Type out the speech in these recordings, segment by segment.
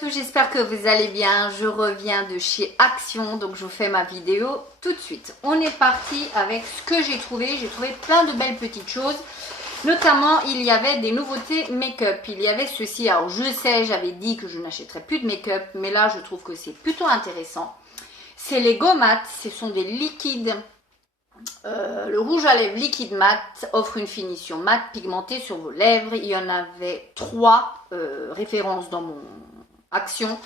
Tous, j'espère que vous allez bien. Je reviens de chez Action, donc je vous fais ma vidéo tout de suite. On est parti avec ce que j'ai trouvé. J'ai trouvé plein de belles petites choses. Notamment, il y avait des nouveautés make-up. Il y avait ceci. Alors, je sais, j'avais dit que je n'achèterais plus de make-up, mais là, je trouve que c'est plutôt intéressant. C'est les Go Mat. Ce sont des liquides. Le rouge à lèvres liquide mat offre une finition mat pigmentée sur vos lèvres. Il y en avait 3 références dans mon Action.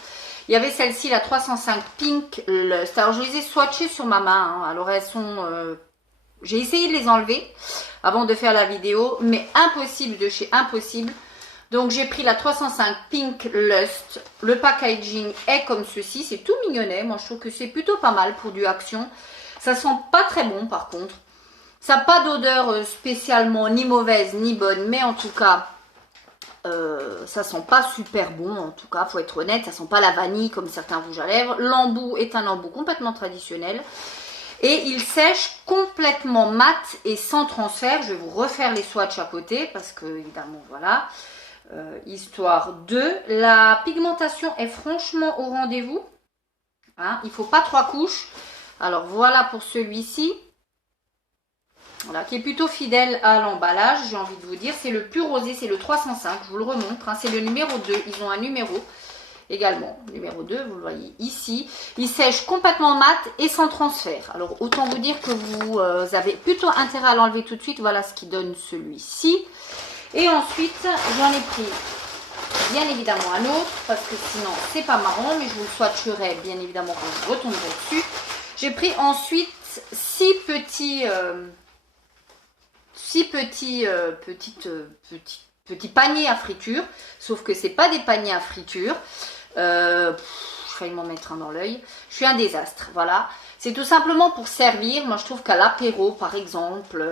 Il y avait celle-ci, la 305 Pink Lust. Alors, je les ai swatchées sur ma main. Hein. Alors, elles sont... j'ai essayé de les enlever avant de faire la vidéo, mais impossible de chez impossible. Donc, j'ai pris la 305 Pink Lust. Le packaging est comme ceci. C'est tout mignonnet. Moi, je trouve que c'est plutôt pas mal pour du Action. Ça sent pas très bon, par contre. Ça n'a pas d'odeur spécialement ni mauvaise ni bonne, mais en tout cas... ça sent pas super bon, en tout cas, faut être honnête, ça sent pas la vanille comme certains rouges à lèvres. L'embout est un embout complètement traditionnel et il sèche complètement mat et sans transfert. Je vais vous refaire les swatchs à côté parce que évidemment voilà, histoire de la pigmentation est franchement au rendez-vous, hein, il faut pas 3 couches. Alors voilà pour celui-ci. Voilà, qui est plutôt fidèle à l'emballage, j'ai envie de vous dire. C'est le plus rosé, c'est le 305, je vous le remontre. Hein, c'est le numéro 2, ils ont un numéro également. Numéro 2, vous le voyez ici. Il sèche complètement mat et sans transfert. Alors, autant vous dire que vous avez plutôt intérêt à l'enlever tout de suite. Voilà ce qui donne celui-ci. Et ensuite, j'en ai pris bien évidemment un autre, parce que sinon, c'est pas marrant. Mais je vous le swatcherai bien évidemment quand je retomberai dessus. J'ai pris ensuite 6 petits... petits paniers à friture, sauf que c'est pas des paniers à friture. Je failli m'en mettre un dans l'œil. Je suis un désastre, voilà. C'est tout simplement pour servir. Moi, je trouve qu'à l'apéro, par exemple,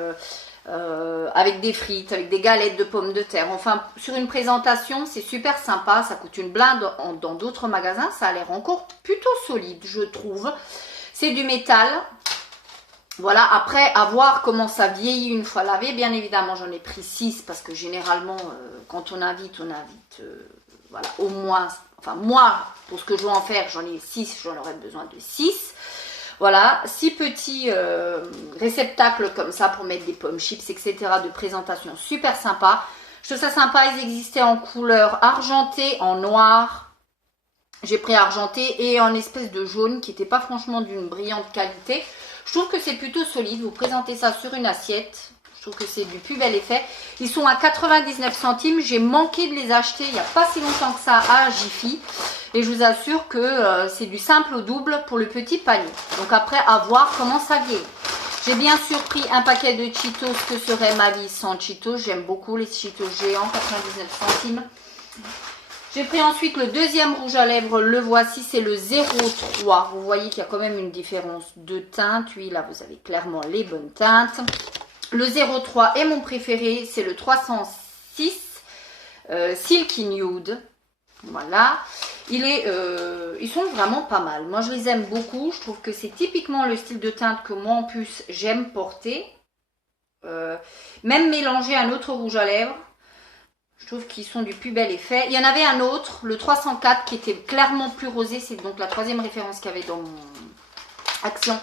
avec des frites, avec des galettes de pommes de terre. Enfin, sur une présentation, c'est super sympa. Ça coûte une blinde dans d'autres magasins. Ça a l'air encore plutôt solide, je trouve. C'est du métal. Voilà, après, à voir comment ça vieillit une fois lavé. Bien évidemment, j'en ai pris 6 parce que généralement, quand on invite, voilà, au moins, enfin moi, pour ce que je veux en faire, j'en ai 6, j'en aurais besoin de 6. Voilà, 6 petits réceptacles comme ça pour mettre des pommes chips, etc. de présentation, super sympa. Je trouve ça sympa, ils existaient en couleur argentée, en noir. J'ai pris argenté et en espèce de jaune qui n'était pas franchement d'une brillante qualité. Je trouve que c'est plutôt solide. Vous présentez ça sur une assiette. Je trouve que c'est du plus bel effet. Ils sont à 99 centimes. J'ai manqué de les acheter il n'y a pas si longtemps que ça à Jiffy. Et je vous assure que c'est du simple au double pour le petit panier. Donc après, à voir comment ça vieillit. J'ai bien sûr pris un paquet de Cheetos. Que serait ma vie sans Cheetos? J'aime beaucoup les Cheetos géants, 99 centimes. J'ai pris ensuite le deuxième rouge à lèvres, le voici, c'est le 03. Vous voyez qu'il y a quand même une différence de teinte. Oui, là, vous avez clairement les bonnes teintes. Le 03 est mon préféré, c'est le 306 Silky Nude. Voilà. Ils sont vraiment pas mal. Moi, je les aime beaucoup. Je trouve que c'est typiquement le style de teinte que moi, en plus, j'aime porter. Même mélanger un autre rouge à lèvres. Je trouve qu'ils sont du plus bel effet. Il y en avait un autre, le 304, qui était clairement plus rosé. C'est donc la 3e référence qu'il y avait dans mon Action.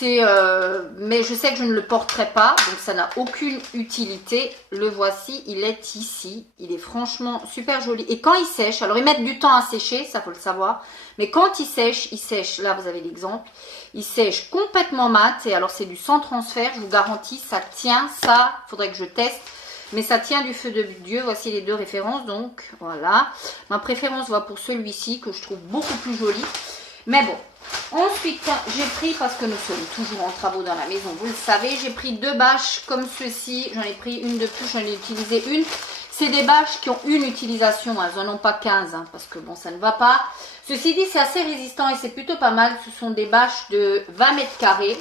Mais je sais que je ne le porterai pas, donc ça n'a aucune utilité. Le voici, il est ici. Il est franchement super joli. Et quand il sèche, alors ils mettent du temps à sécher, ça faut le savoir. Mais quand il sèche, là vous avez l'exemple, il sèche complètement mat. Et alors c'est du sans transfert, je vous garantis, ça tient. Ça, il faudrait que je teste. Mais ça tient du feu de Dieu. Voici les 2 références. Donc, voilà. Ma préférence va pour celui-ci, que je trouve beaucoup plus joli. Mais bon. Ensuite, j'ai pris, parce que nous sommes toujours en travaux dans la maison, vous le savez, j'ai pris 2 bâches comme ceci. J'en ai pris une de plus, j'en ai utilisé une. C'est des bâches qui ont une utilisation. Elles n'en ont pas 15, hein, parce que bon, ça ne va pas. Ceci dit, c'est assez résistant et c'est plutôt pas mal. Ce sont des bâches de 20 mètres carrés.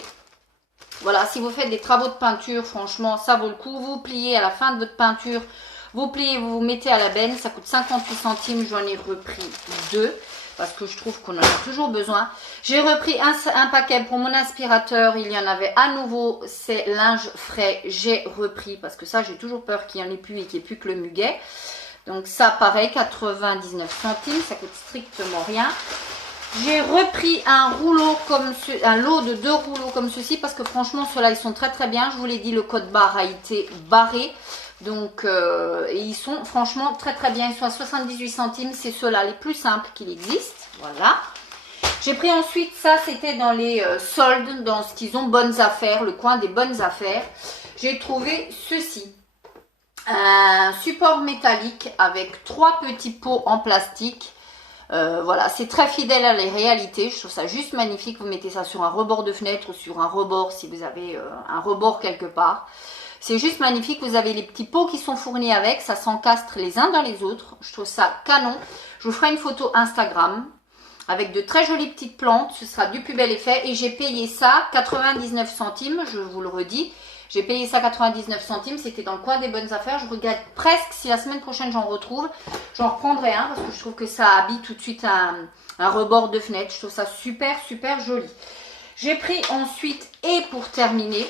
Voilà, si vous faites des travaux de peinture, franchement, ça vaut le coup. Vous pliez à la fin de votre peinture, vous pliez, vous mettez à la benne. Ça coûte 58 centimes. J'en ai repris 2 parce que je trouve qu'on en a toujours besoin. J'ai repris un paquet pour mon aspirateur. Il y en avait à nouveau, c'est linge frais. J'ai repris parce que ça, j'ai toujours peur qu'il n'y en ait plus et qu'il n'y ait plus que le muguet. Donc ça, pareil, 99 centimes, ça coûte strictement rien. J'ai repris un rouleau comme un lot de 2 rouleaux comme ceci parce que franchement, ceux-là, ils sont très très bien. Je vous l'ai dit, le code barre a été barré. Donc, et ils sont franchement très très bien. Ils sont à 78 centimes. C'est ceux-là les plus simples qu'il existe. Voilà. J'ai pris ensuite, ça c'était dans les soldes, dans ce qu'ils ont bonnes affaires, le coin des bonnes affaires. J'ai trouvé ceci. Un support métallique avec 3 petits pots en plastique. Voilà, c'est très fidèle à la réalité. Je trouve ça juste magnifique. Vous mettez ça sur un rebord de fenêtre ou sur un rebord si vous avez un rebord quelque part. C'est juste magnifique. Vous avez les petits pots qui sont fournis avec. Ça s'encastre les uns dans les autres. Je trouve ça canon. Je vous ferai une photo Instagram avec de très jolies petites plantes. Ce sera du plus bel effet. Et j'ai payé ça 99 centimes. Je vous le redis. J'ai payé ça 99 centimes, c'était dans le coin des bonnes affaires. Je regarde presque si la semaine prochaine j'en retrouve. J'en reprendrai un parce que je trouve que ça habille tout de suite un rebord de fenêtre. Je trouve ça super, super joli. J'ai pris ensuite, et pour terminer,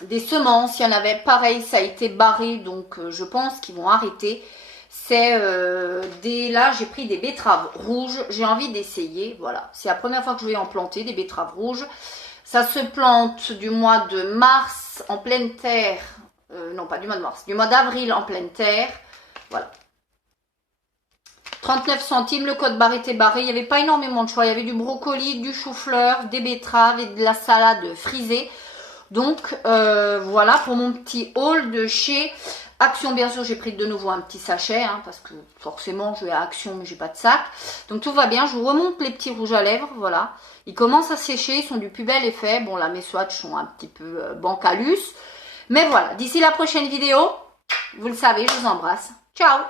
des semences. Il y en avait pareil, ça a été barré, donc je pense qu'ils vont arrêter. C'est là, j'ai pris des betteraves rouges. J'ai envie d'essayer, voilà. C'est la première fois que je vais en planter, des betteraves rouges. Ça se plante du mois de mars en pleine terre. Non, pas du mois de mars. Du mois d'avril en pleine terre. Voilà. 39 centimes. Le code barre était barré. Il n'y avait pas énormément de choix. Il y avait du brocoli, du chou-fleur, des betteraves et de la salade frisée. Donc, voilà pour mon petit haul de chez Action. Bien sûr, j'ai pris de nouveau un petit sachet, hein, parce que forcément, je vais à Action, mais j'ai pas de sac. Donc, tout va bien. Je vous remonte les petits rouges à lèvres, voilà. Ils commencent à sécher, ils sont du plus bel effet. Bon, là, mes swatchs sont un petit peu bancalus. Mais voilà, d'ici la prochaine vidéo, vous le savez, je vous embrasse. Ciao!